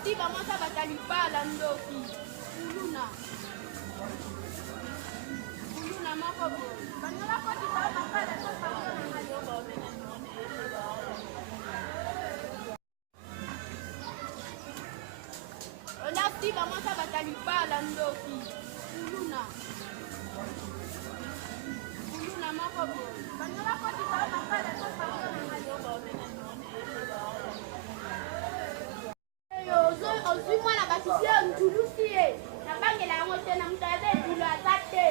Tiba masa batali pala ndoki. Uluna. Uluna makobo. Banyola ko di ba makala ko pa ko na ngayobo. Ona tiba masa batali pala ndoki. Uluna. Uluna makobo. Banyola ko di ba makala ko pa ko na ngayobo. Ozwi mwana batisia ntulusie na bangela yango te na moto aza ebulu aza te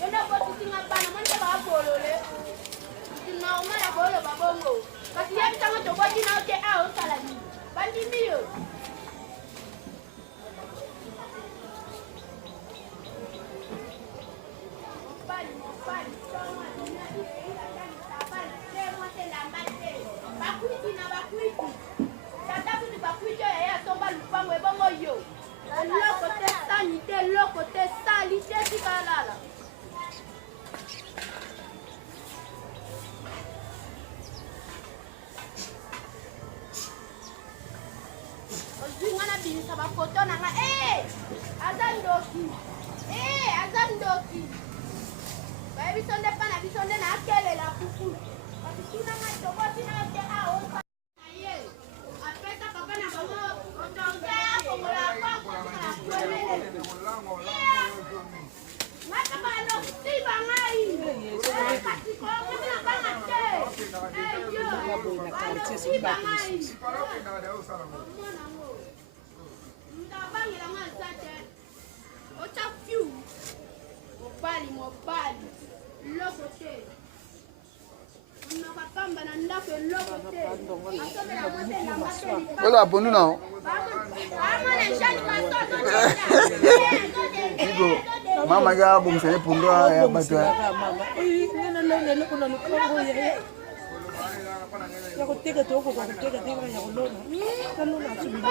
yona kotisinga bana monte bakabolole normal aboloba bongo kasi ye bisango tokotina ote a osala nini bandimi yo le côté salité si balala. Ozingana binisa ba photo nanga azandoki. Azandoki. Ba bisonde pana bisonde na akele la pupu. Kasi tuna ngato boti na te a o pa. Aye. Apeta papa na bango otongea komola kwa kwa. Voilà, bon nous non. Mama ya bumsene pundwa ya batwa. Ya kuteka toko kwa kuteka teka ya kulona. Kalona tumbo na